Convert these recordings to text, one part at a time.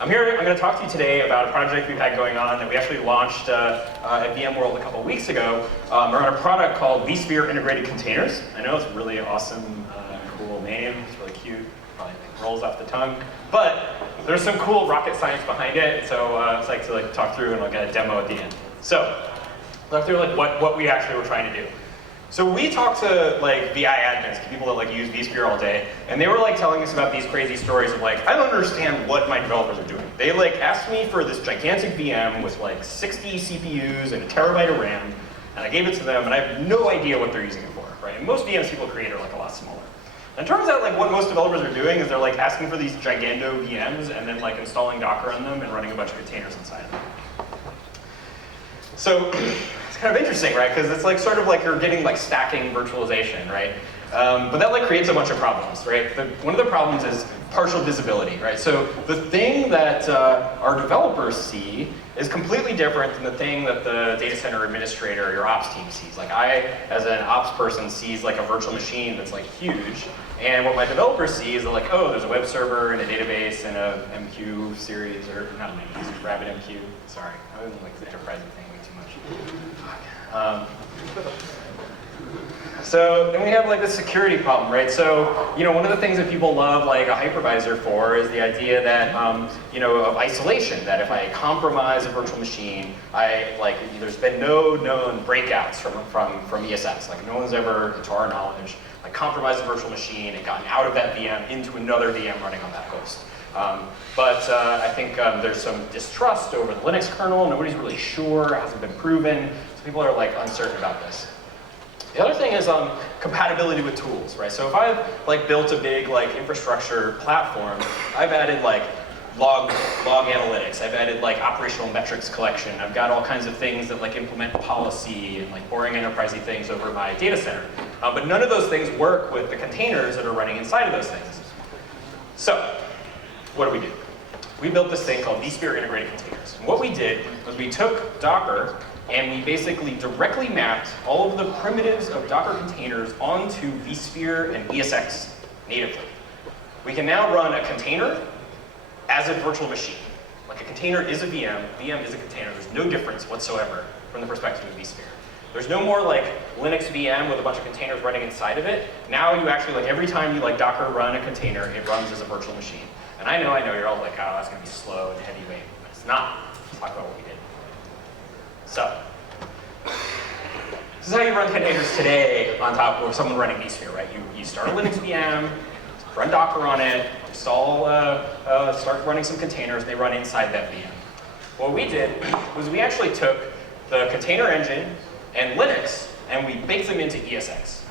I'm going to talk to you today about a project we've had going on that we actually launched at VMworld a couple weeks ago around a product called Vsphere Integrated Containers. I know it's a really awesome, cool name. It's really cute. Probably rolls off the tongue. But there's some cool rocket science behind it, so I'd like to talk through and I'll get a demo at the end. So, talk through what we actually were trying to do. So we talked to VI admins, people that use Vsphere all day, and they were telling us about these crazy stories of I don't understand what my developers are doing. They asked me for this gigantic VM with 60 CPUs and a terabyte of RAM, and I gave it to them, and I have no idea what they're using it for, right? And most VMs people create are a lot smaller. And it turns out what most developers are doing is they're asking for these gigando VMs and then installing Docker on them and running a bunch of containers inside of them. So it's kind of interesting, right? Because it's sort of you're getting stacking virtualization, right? But that creates a bunch of problems, right? One of the problems is partial visibility, right? So the thing that our developers see is completely different than the thing that the data center administrator or your ops team sees. I, as an ops person, sees a virtual machine that's huge, and what my developers see is they're oh, there's a web server and a database and a MQ series, or not an MQ, RabbitMQ. Sorry, I don't like the enterprising thing way too much. So then we have this security problem, right? So one of the things that people love a hypervisor for is the idea that of isolation. That if I compromise a virtual machine, there's been no known breakouts from ESX. No one's ever, to our knowledge, compromised a virtual machine and gotten out of that VM into another VM running on that host. But I think there's some distrust over the Linux kernel. Nobody's really sure. It hasn't been proven. So people are uncertain about this. The other thing is compatibility with tools, right? So if I've built a big infrastructure platform, I've added log analytics. I've added operational metrics collection. I've got all kinds of things that implement policy and boring enterprisey things over my data center. But none of those things work with the containers that are running inside of those things. So what do? We built this thing called Vsphere Integrated Containers. And what we did was we took Docker and we basically directly mapped all of the primitives of Docker containers onto Vsphere and ESX natively. We can now run a container as a virtual machine. A container is a VM is a container. There's no difference whatsoever from the perspective of Vsphere. There's no more Linux VM with a bunch of containers running inside of it. Now you actually, every time you Docker run a container, it runs as a virtual machine. And I know you're all oh, that's gonna be slow and heavyweight, but it's not. Let's talk about what we did. So, this is how you run containers today on top of someone running Vsphere, right? You start a Linux VM, run Docker on it, install, start running some containers, and they run inside that VM. What we did was we actually took the container engine and Linux, and we baked them into ESX.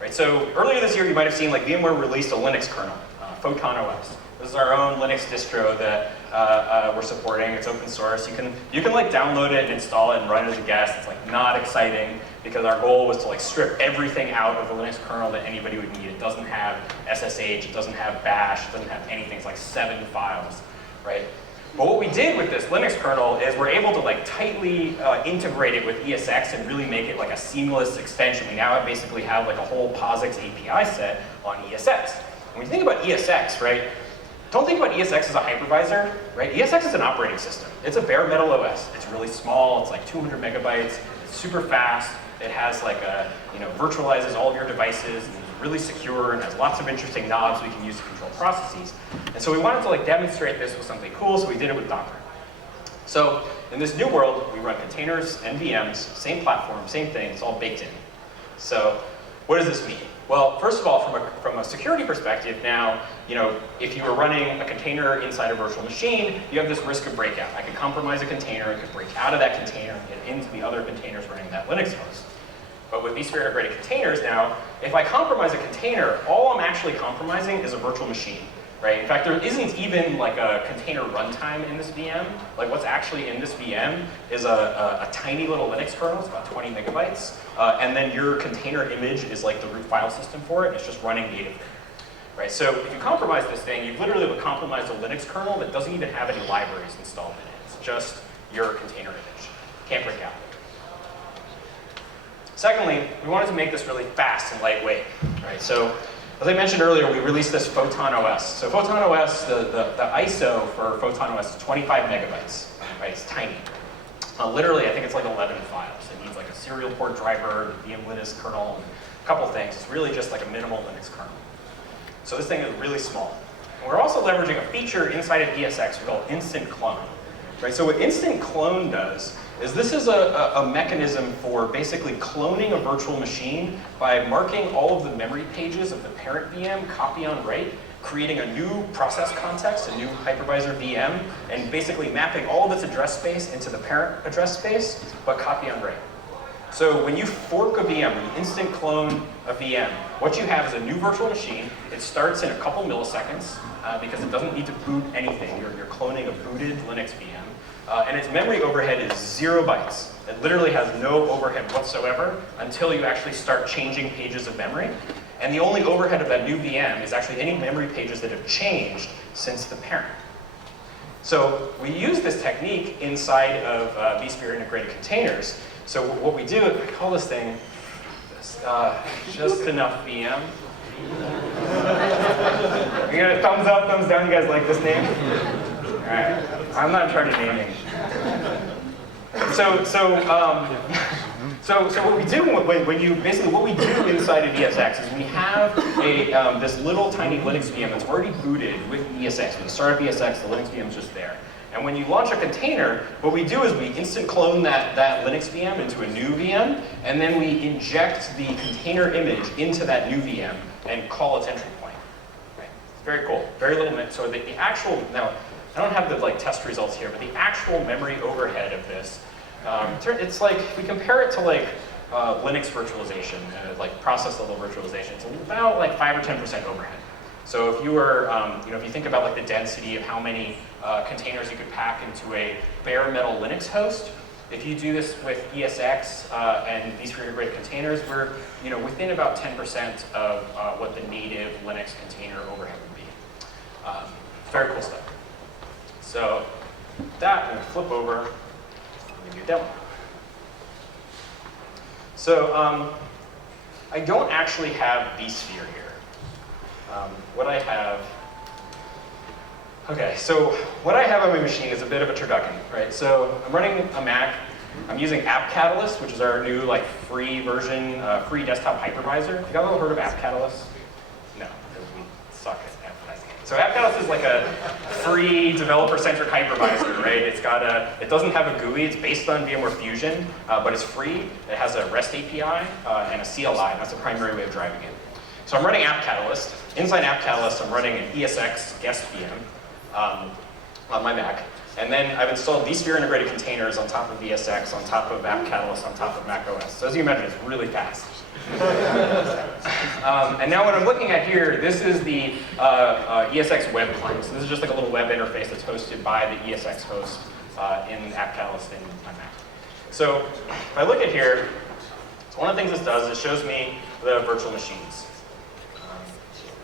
Right? So earlier this year, you might have seen VMware released a Linux kernel, Photon Os. This is our own Linux distro that we're supporting. It's open source. You can download it and install it and run it as a guest. It's not exciting because our goal was to strip everything out of the Linux kernel that anybody would need. It doesn't have SSH. It doesn't have bash. It doesn't have anything. It's 7 files, right? But what we did with this Linux kernel is we're able to tightly integrate it with ESX and really make it a seamless extension. We now basically have a whole POSIX API set on ESX. When you think about ESX, right? Don't think about ESX as a hypervisor, right? ESX is an operating system. It's a bare metal OS. It's really small. It's 200 megabytes. It's super fast. It has virtualizes all of your devices and is really secure and has lots of interesting knobs we can use to control processes. And so we wanted to demonstrate this with something cool, so we did it with Docker. So in this new world, we run containers and VMs, same platform, same thing. It's all baked in. So what does this mean? Well, first of all, from a security perspective, now, if you were running a container inside a virtual machine, you have this risk of breakout. I could compromise a container, it could break out of that container and get into the other containers running that Linux host. But with Vsphere integrated containers now, if I compromise a container, all I'm actually compromising is a virtual machine, right? In fact, there isn't even a container runtime in this VM. What's actually in this VM is a tiny little Linux kernel. It's about 20 megabytes. And then your container image is the root file system for it, and it's just running natively. Right? So if you compromise this thing, you've literally compromised a Linux kernel that doesn't even have any libraries installed in it. It's just your container image. Can't break out. Secondly, we wanted to make this really fast and lightweight. Right? So As I mentioned earlier, we released this Photon Os. So Photon Os, the ISO for Photon Os is 25 megabytes, right? It's tiny. Literally, I think it's like 11 files. It needs like a serial port driver, the VMWare kernel, and a couple things. It's really just like a minimal Linux kernel. So this thing is really small. And we're also leveraging a feature inside of ESX called Instant Clone. Right? So what Instant Clone does is this is a mechanism for basically cloning a virtual machine by marking all of the memory pages of the parent VM, copy on write, creating a new process context, a new hypervisor VM, and basically mapping all of its address space into the parent address space, but copy on write. So when you fork a VM, when you instant clone a VM, what you have is a new virtual machine. It starts in a couple milliseconds because it doesn't need to boot anything. You're cloning a booted Linux VM. And its memory overhead is 0 bytes. It literally has no overhead whatsoever until you actually start changing pages of memory. And the only overhead of that new VM is actually any memory pages that have changed since the parent. So we use this technique inside of Vsphere integrated containers. So what we do, we call this thing just enough VM. You got a thumbs up, thumbs down. You guys like this name? All right. I'm not in charge of naming. So what we do what we do inside of ESX is we have this little tiny Linux VM that's already booted with ESX. When you start up ESX, the Linux VM is just there. And when you launch a container, what we do is we instant clone that Linux VM into a new VM, and then we inject the container image into that new VM and call its entry point. Right? It's very cool. Very little. So the actual now. I don't have the test results here, but the actual memory overhead of this, it's like, we compare it to Linux virtualization, like process level virtualization. It's about like 5 or 10% overhead. So if you were, if you think about the density of how many containers you could pack into a bare metal Linux host, if you do this with ESX and Vsphere integrated containers, we're within about 10% of what the native Linux container overhead would be. Very cool stuff. So that, I'm going to flip over and give you a demo. So I don't actually have Vsphere here. What I have on my machine is a bit of a turducken, right? So I'm running a Mac. I'm using App Catalyst, which is our new free version, free desktop hypervisor. You guys ever heard of App Catalyst? No, because we suck at advertising it. So App Catalyst is like a free developer-centric hypervisor, right? It doesn't have a GUI. It's based on VMware Fusion, but it's free. It has a REST API and a CLI. That's the primary way of driving it. So I'm running App Catalyst. Inside App Catalyst, I'm running an ESX guest VM on my Mac. And then I've installed Vsphere integrated containers on top of ESX, on top of App Catalyst, on top of Mac OS. So as you imagine, it's really fast. And now what I'm looking at here, this is the ESX web client. So this is just like a little web interface that's hosted by the ESX host in App Catalyst in my Mac. So if I look at here, one of the things this does is it shows me the virtual machines.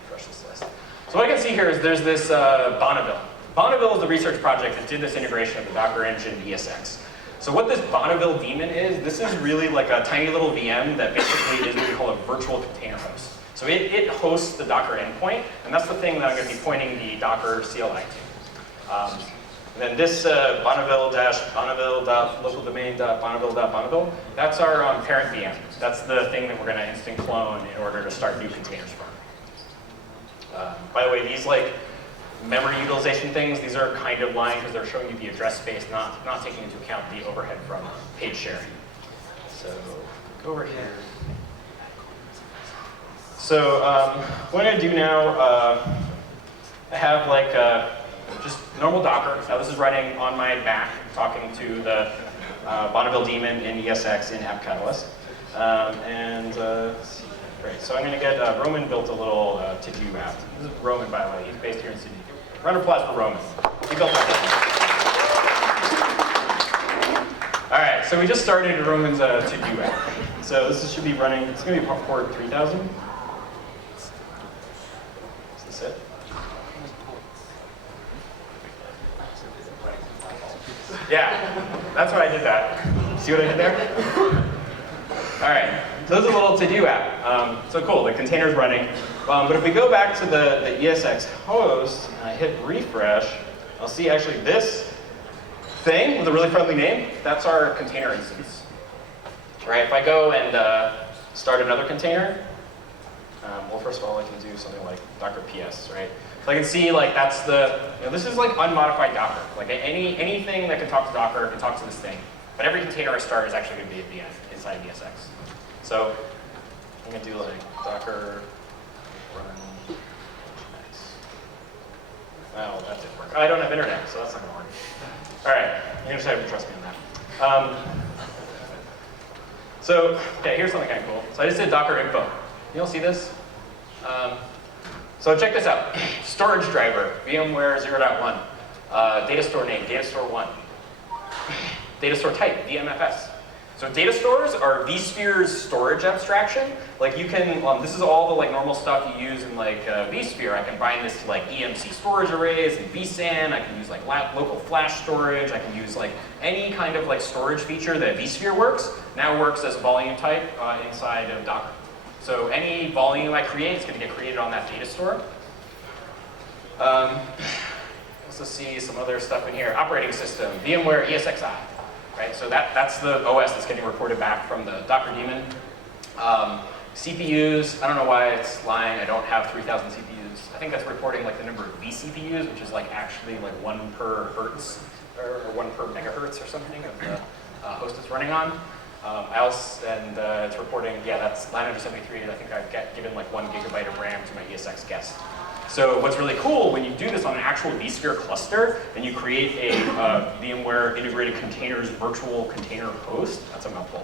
Refresh this list. So what I can see here is there's this Bonneville. Bonneville is the research project that did this integration of the Docker engine ESX. So what this Bonneville daemon is, this is really like a tiny little VM that basically is what we call a virtual container host. So it hosts the Docker endpoint, and that's the thing that I'm going to be pointing the Docker CLI to. And then this Bonneville.localdomain.bonneville.bonneville, that's our parent VM. That's the thing that we're going to instant clone in order to start new containers from. By the way, these memory utilization things, these are kind of lying because they're showing you the address space, not taking into account the overhead from page sharing. So go over here. So what I'm going to do now, I have just normal Docker. Now this is running on my Mac, talking to the Bonneville daemon in ESX in App Catalyst. Let's see. Great. So I'm going to get Roman built a little to-do app. This is Roman, by the way. He's based here in Sydney. Round of applause for Roman. He built that. All right. So we just started Roman's to-do app. So this should be running. It's going to be port 3000. Is this it? Yeah. That's why I did that. See what I did there? All right. So this is a little to-do app. So cool, the container's running. But if we go back to the ESX host, and I hit refresh, I'll see actually this thing with a really friendly name, that's our container instance. Right, if I go and start another container, well, first of all, I can do something like Docker PS, right? So I can see like that's the, this is like unmodified Docker. Like anything that can talk to Docker can talk to this thing. But every container I start is actually going to be a VM inside ESX. So I'm going to do like Docker run X. Oh, that didn't work. I don't have internet, so that's not going to work. All right, you just have to trust me on that. So yeah, here's something kind of cool. So I just did Docker info. You all see this? So check this out. Storage driver, VMware 0.1. Data store name, data store 1. Data store type, VMFS. So data stores are Vsphere's storage abstraction. Like you can, this is all the like normal stuff you use in like Vsphere. I can bind this to like EMC storage arrays and vSAN. I can use like local flash storage. I can use like any kind of like storage feature that Vsphere works, now works as volume type inside of Docker. So any volume I create is going to get created on that data store. Let's see some other stuff in here. Operating system, VMware ESXi. Right, so that's the OS that's getting reported back from the Docker daemon. CPUs, I don't know why it's lying. I don't have 3,000 CPUs. I think that's reporting like the number of vCPUs, which is like actually like 1 per hertz or 1 per megahertz or something of the host it's running on. It's reporting, yeah, that's 973. I think I've given like 1 gigabyte of RAM to my ESX guest. So what's really cool, when you do this on an actual vSphere cluster, and you create a VMware Integrated Containers virtual container host, that's a mouthful,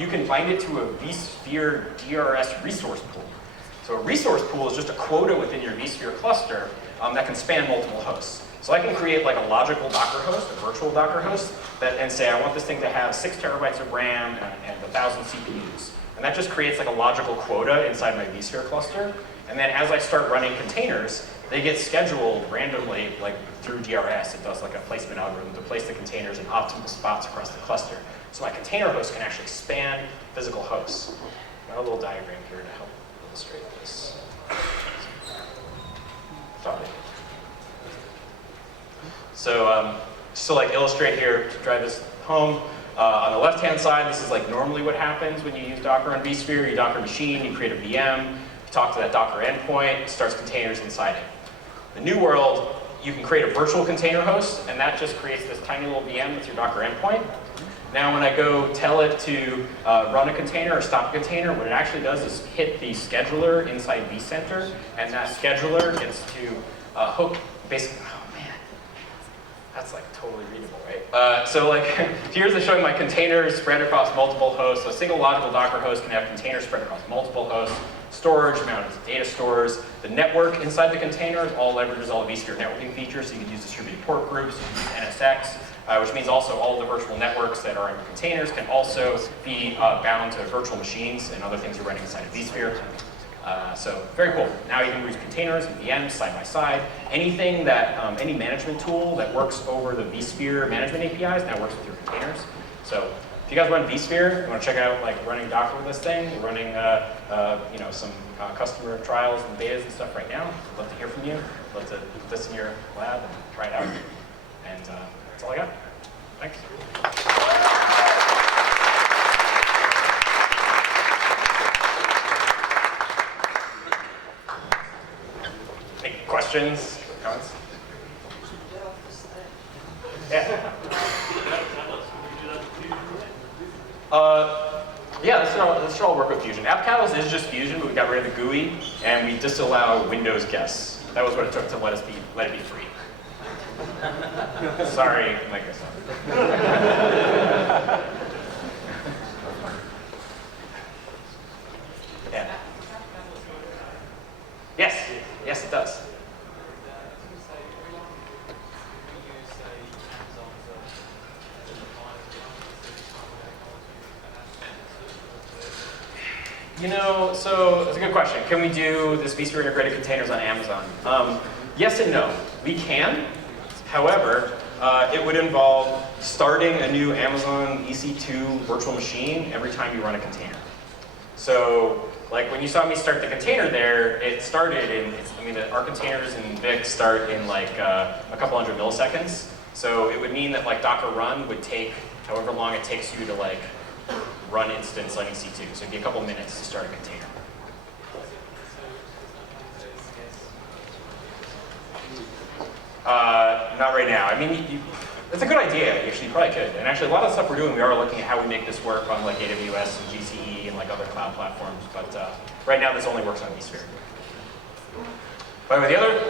you can bind it to a vSphere DRS resource pool. So a resource pool is just a quota within your vSphere cluster that can span multiple hosts. So I can create like a logical Docker host, a virtual Docker host, and say I want this thing to have 6 terabytes of RAM and 1,000 CPUs. And that just creates like a logical quota inside my vSphere cluster. And then as I start running containers, they get scheduled randomly, like through DRS. It does like a placement algorithm to place the containers in optimal spots across the cluster. So my container host can actually span physical hosts. I got a little diagram here to help illustrate this. So like illustrate here to drive this home. On the left-hand side, this is like normally what happens when you use Docker on vSphere. You Docker machine, you create a VM. Talk to that Docker endpoint, it starts containers inside it. The new world, you can create a virtual container host, and that just creates this tiny little VM with your Docker endpoint. Now when I go tell it to run a container or stop a container, what it actually does is hit the scheduler inside vCenter, and that scheduler gets to hook, basically, oh man, that's like totally readable, right? So like, here's showing my containers spread across multiple hosts. So a single logical Docker host can have containers spread across multiple hosts. Storage mounted to data stores. The network inside the containers all leverages all the vSphere networking features, so you can use distributed port groups, you can use NSX, which means also all the virtual networks that are in containers can also be bound to virtual machines and other things you're running inside of vSphere. So very cool. Now you can use containers and VMs side by side. Anything that, any management tool that works over the vSphere management APIs now works with your containers. So if you guys run Vsphere, you want to check out like running Docker with this thing. We're running some customer trials and betas and stuff right now. I'd love to hear from you. I'd love to put this in your lab and try it out. And that's all I got. Thanks. Any questions, comments? Yeah. Yeah, this should all work with Fusion. AppCatalyst is just Fusion, but we got rid of the GUI, and we disallow Windows guests. That was what it took to let it be free. Sorry, Microsoft. Yeah. Yes, it does. So it's a good question. Can we do this vSphere integrated containers on Amazon? Yes and no. We can. However, it would involve starting a new Amazon EC2 virtual machine every time you run a container. So like when you saw me start the container there, it started in, our containers in Vic start in like a couple hundred milliseconds. So it would mean that like Docker run would take however long it takes you to like run instance on EC2. So it'd be a couple minutes to start a container. Not right now. I mean, it's a good idea. Actually, you probably could. And actually, a lot of the stuff we're doing, we are looking at how we make this work on like AWS and GCE and like other cloud platforms. But right now, this only works on Vsphere. By the way,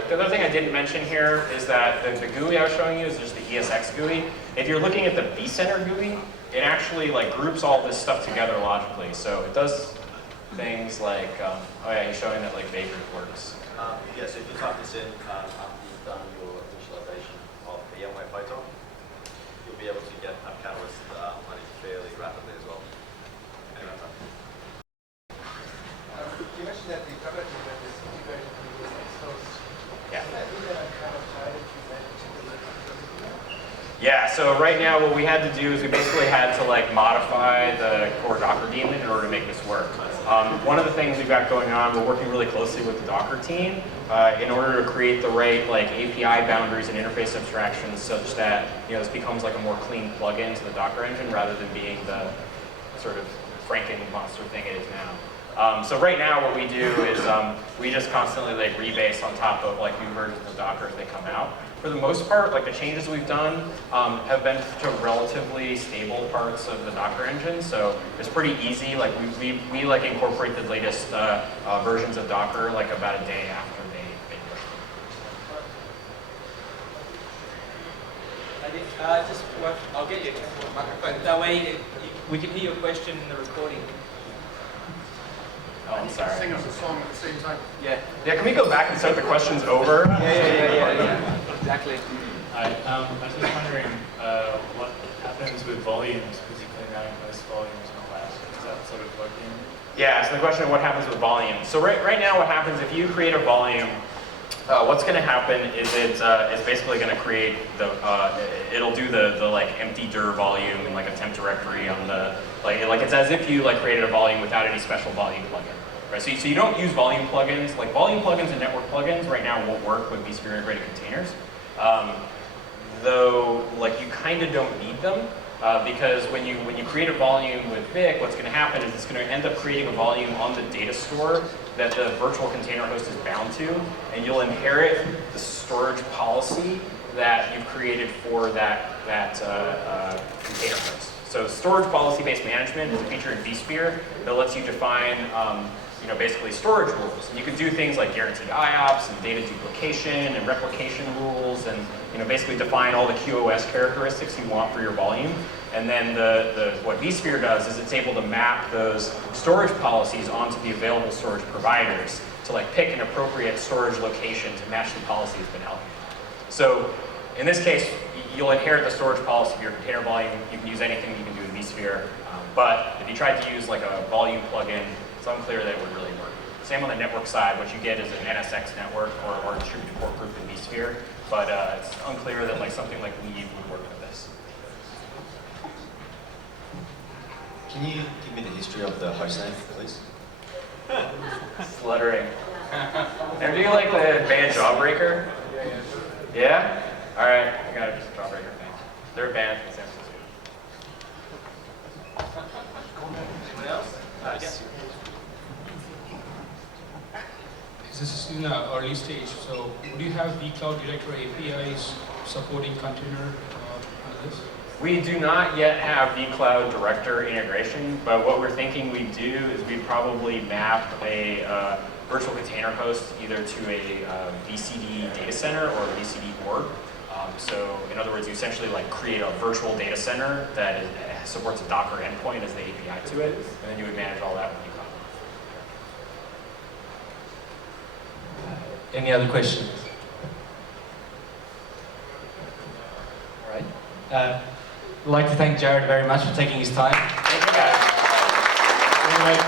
the other thing I didn't mention here is that the GUI I was showing you is just the ESX GUI. If you're looking at the vCenter GUI, it actually like groups all this stuff together logically. So it does things like, oh yeah, he's showing that like Vagrant works. Yeah, so if you type this in after you've done your initialization of VMware Photon, you'll be able to get a Catalyst running fairly rapidly as well. Anyway, you mentioned that the coverage event is integrated with the ESX host. Yeah. Can I do that kind of tied to that particular? Yeah, so right now what we had to do is we basically had to like modify the core Docker daemon in order to make this work. One of the things we've got going on, we're working really closely with the Docker team in order to create the right like API boundaries and interface abstractions such that this becomes like a more clean plugin to the Docker engine rather than being the sort of Franken monster thing it is now. So right now what we do is we just constantly like rebase on top of like new versions of Docker as they come out. For the most part, like the changes we've done have been to relatively stable parts of the Docker engine, so it's pretty easy. Like we like incorporate the latest versions of Docker like about a day after they push them. I'll get you a microphone. That way we can hear your question in the recording. Oh, I'm sorry. Sing us a song at the same time. Yeah. Yeah, can we go back and start the questions over? Yeah. Exactly. Hi, I was just wondering what happens with volumes, because you can now impose volumes and all that. Is that sort of working? Yeah, so the question of what happens with volume. So right now what happens if you create a volume, what's going to happen is it's basically going to create it'll do the like empty dir volume and like a temp directory on the like it's as if you like created a volume without any special volume plugin, right? So you don't use volume plugins. Like volume plugins and network plugins right now won't work with Vsphere integrated containers, though like you kind of don't need them. Because when you create a volume with Vic, what's going to happen is it's going to end up creating a volume on the data store that the virtual container host is bound to, and you'll inherit the storage policy that you've created for that container host. So storage policy-based management is a feature in Vsphere that lets you define basically storage rules. And you can do things like guaranteed IOPS and data duplication and replication rules and basically define all the QoS characteristics you want for your volume. And then what Vsphere does is it's able to map those storage policies onto the available storage providers to like pick an appropriate storage location to match the policy that's been allocated. So in this case, you'll inherit the storage policy of your container volume. You can use anything you can do in Vsphere. But if you tried to use like a volume plugin, it's unclear that it would really work. Same on the network side. What you get is an NSX network or a distributed port group in Vsphere. But it's unclear that like something like Weave would work with this. can you give me the history of the hostname, please? Sluttering. Ever do like the band Jawbreaker? Yeah? Alright, I got a Jawbreaker thing. They're a band from San Francisco. Anyone else? Nice. This is in the early stage, so would you have vCloud Director APIs supporting container on this? We do not yet have vCloud Director integration, but what we're thinking we do is we probably map a virtual container host either to a VCD data center or a VCD org. So in other words, you essentially like create a virtual data center that supports a Docker endpoint as the API to it, and then you would manage all that with vCloud. Any other questions? All right. I'd like to thank Jared very much for taking his time. Thank you guys. Anyway,